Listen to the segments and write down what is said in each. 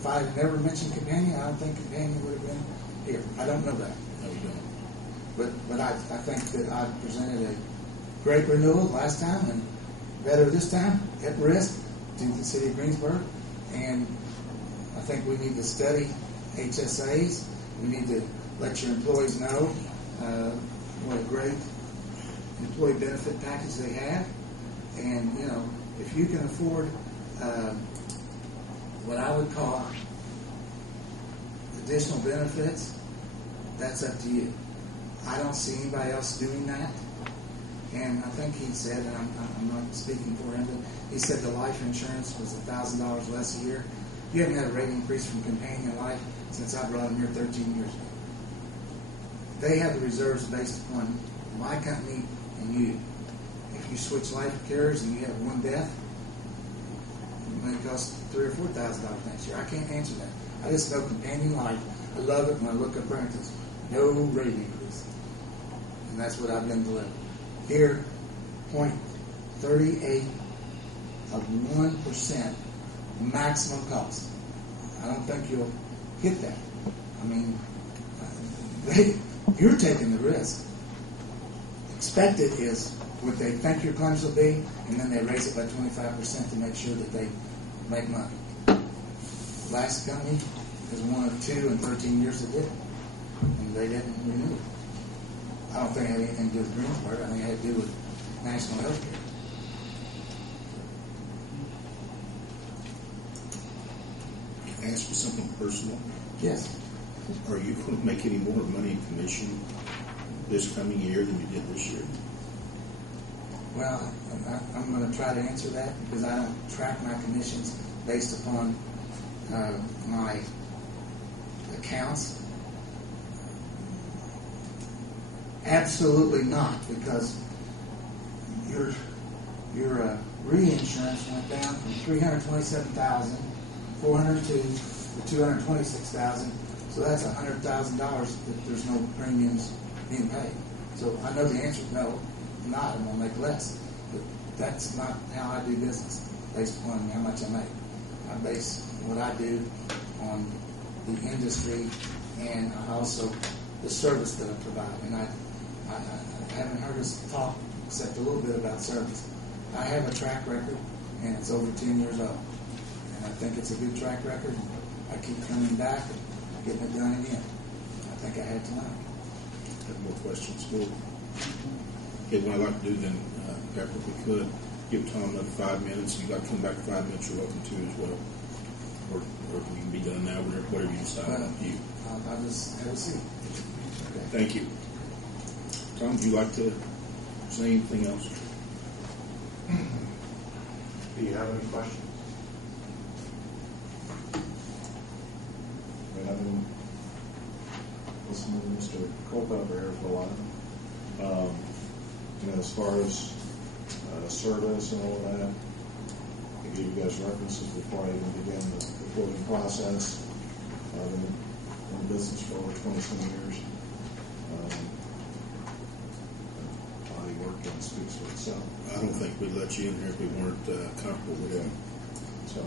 if I had never mentioned companion, I don't think companion would have been here. I don't know that. No, you don't. But I think that I presented a great renewal last time and better this time, at risk, to the city of Greensburg. And I think we need to study HSAs. We need to let your employees know what a great employee benefit package they have. And, you know, if you can afford what I would call additional benefits, that's up to you. I don't see anybody else doing that. And I think he said, and I'm not speaking for him, but he said the life insurance was $1,000 less a year. You haven't had a rate increase from Companion Life since I brought them here 13 years ago. They have the reserves based upon my company and you. If you switch life carriers and you have one death, it may cost $3,000 or $4,000 next year. I can't answer that. I just know Companion Life. I love it when I look up records. No rate increase. And that's what I've been delivering. Here, 0.38 of 1% maximum cost. I don't think you'll hit that. I mean, you're taking the risk. Expected is what they think your claims will be, and then they raise it by 25% to make sure that they make money. Last company is one of two in 13 years that did it, and they didn't renew it. I don't think it had anything to do with Greensburg. I think it had to do with national health care. Can I ask you something personal? Yes. Are you going to make any more money in commission this coming year than you did this year? Well, I'm going to try to answer that because I don't track my commissions based upon my accounts. Absolutely not, because your reinsurance went down from $327,402 to $226,000. So that's $100,000 that there's no premiums being paid. So I know the answer is no, I'm not. I'm going to make less. But that's not how I do business, based upon how much I make. I base what I do on the industry and also the service that I provide. And I haven't heard us talk except a little bit about service. I have a track record, and it's over 10 years old. And I think it's a good track record. I keep coming back and getting it done again. I think I had tonight. Have more questions? Well, okay, what I'd like to do then, Pepper, if we could, give Tom another 5 minutes. If you'd like to come back for 5 minutes, you're welcome to as well. Or we can be done now, whatever you decide. You. I'll just have a seat. Okay. Thank you. Tom, would you like to say anything else? Do you have any questions? I've been listening to Mr. Culpepper here for a while. As far as service and all that, I gave you guys references before I even began the quoting process. I've been in business for over 20-some years. Body work speaks for itself. I don't think we'd let you in here if we weren't comfortable with it. So,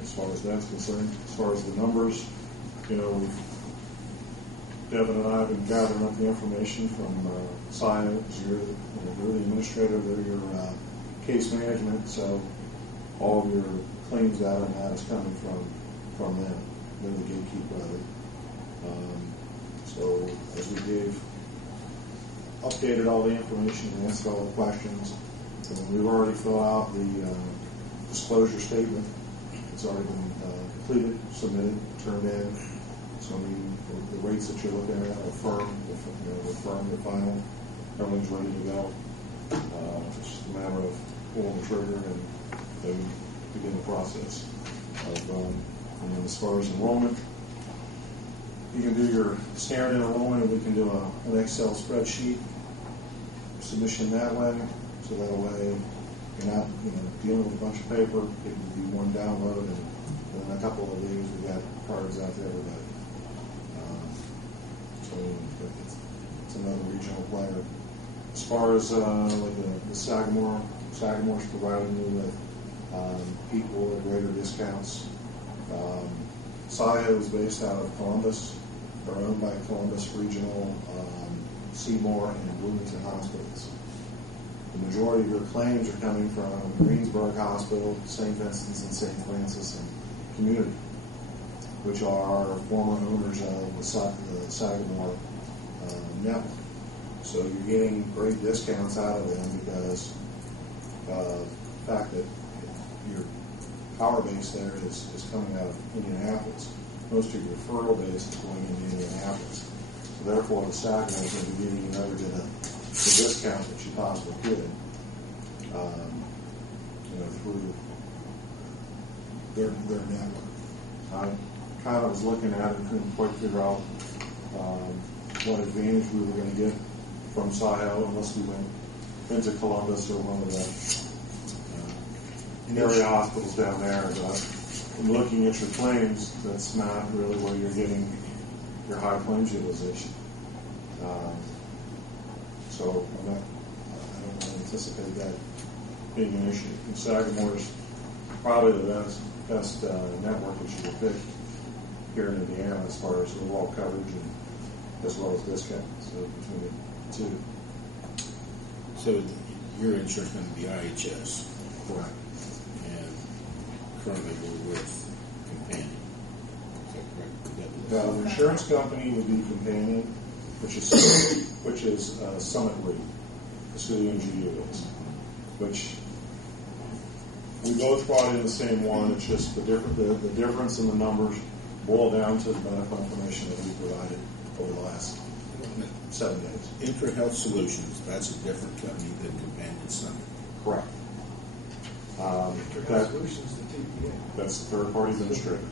as far as that's concerned, as far as the numbers, Devin and I have been gathering up the information from science. You're the administrator, they're your case management, so all of your claims data and that is coming from them. They're the gatekeeper of it. So as we updated all the information and answered all the questions, and we've already filled out the disclosure statement. It's already been completed, submitted, turned in. So the rates that you're looking at are firm. The final. Everything's ready to go. It's just a matter of pulling the trigger and then begin the process. And then as far as enrollment, you can do your standard enrollment, and we can do an Excel spreadsheet submission that way. So that way you're not dealing with a bunch of paper. It can be one download, and in a couple of days we got cards out to everybody. So it's another regional player. As far as like the Sagamore's providing me with people at greater discounts. SIHO is based out of Columbus. They're owned by Columbus Regional, Seymour, and Bloomington hospitals. The majority of your claims are coming from Greensburg Hospital, St. Vincent's and St. Francis, and Community, which are former owners of the Sagamore network. So you're getting great discounts out of them because of the fact that your power base there is coming out of Indianapolis. Most of your referral base is going into Indianapolis. So therefore, the Sagamore is going to be giving you every bit of the discount that you possibly could, through their network. I kind of was looking at it and couldn't quite figure out what advantage we were going to get from SIHO unless we went into Columbus or one of the area hospitals down there. But in looking at your claims, that's not really where you're getting your high claims utilization. So I don't anticipate that being an issue. And Sagamore is probably the best network that you could pick here in Indiana as far as overall coverage and as well as discounts. So between the two. So your insurance is going to be IHS. Correct. And currently we're with Companion. Is that correct? The insurance company would be Companion, which is Summit Re, Custodian GU is, which we both brought in the same one. It's just the difference in the numbers boil down to the medical information that we provided over the last 7 days. IntraHealth Solutions, that's a different company than Companion Summit. Correct. IntraHealth Solutions, the TPA. That's the third party administrator.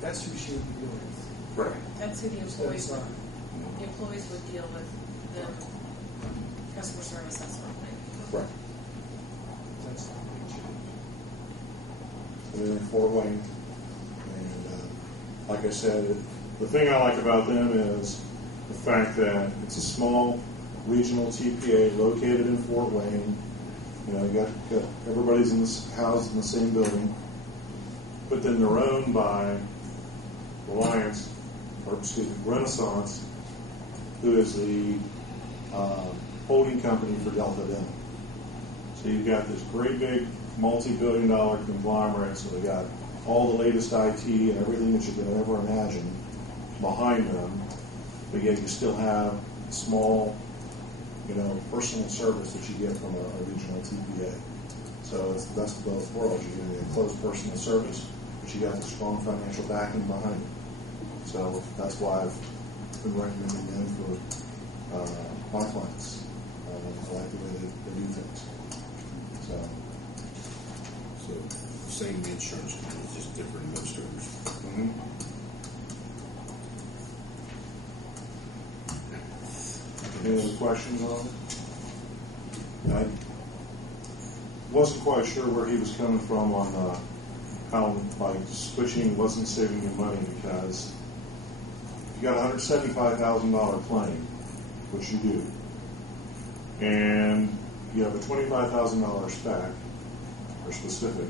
That's who she would be dealing with. Correct. That's who the employees would. The employees would deal with the customer service, that sort of thing. Correct. That's not a big change. They're in Fort Wayne. And like I said, the thing I like about them is the fact that it's a small regional TPA located in Fort Wayne. You know, you got everybody's housed in the same building, but then they're owned by Renaissance, who is the holding company for Delta Dental. So you've got this great big multi-billion-dollar conglomerate. So they got all the latest IT and everything that you can ever imagine behind them, but yet you still have small, personal service that you get from a regional TPA. So it's the best of both worlds. You're getting a close personal service, but you got the strong financial backing behind it. So that's why I've been recommending them for my clients. I like the way they do things. So same insurance company, just different administrators. Mm-hmm. Any other questions on it? I wasn't quite sure where he was coming from on how switching wasn't saving you money, because if you got a $175,000 claim, which you do, and you have a $25,000 spec or specific,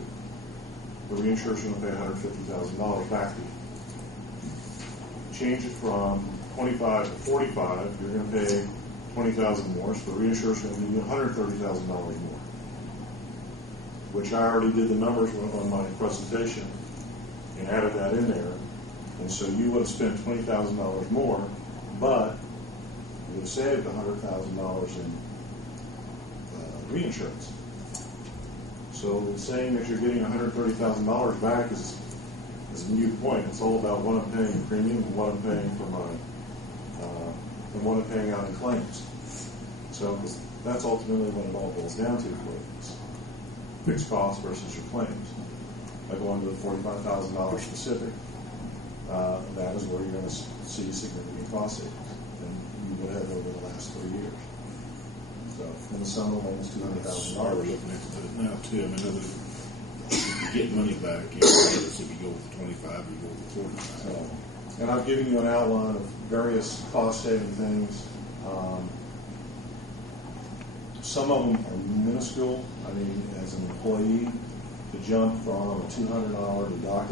the reinsurer's going to pay $150,000 back to you. Change it from 25 to 45, you're going to pay $20,000 more, so the reinsurer's going to give you $130,000 more, which I already did the numbers on my presentation and added that in there. And so you would have spent $20,000 more, but you would have saved $100,000 in reinsurance. So saying that you're getting $130,000 back is a moot point. It's all about what I'm paying in premium and what I'm paying for my and what I'm paying out in claims. So that's ultimately what it all boils down to for us. Fixed costs versus your claims. By going to the $45,000 specific, that is where you're going to see significant cost savings than you would have over the last 3 years. So in the summer, almost $200,000. Looking at it now too. I mean, you get money back, regardless if you go with 25 or you go with 45. And I've given you an outline of various cost-saving things. Some of them are minuscule. I mean, as an employee, to jump from a $200 deductible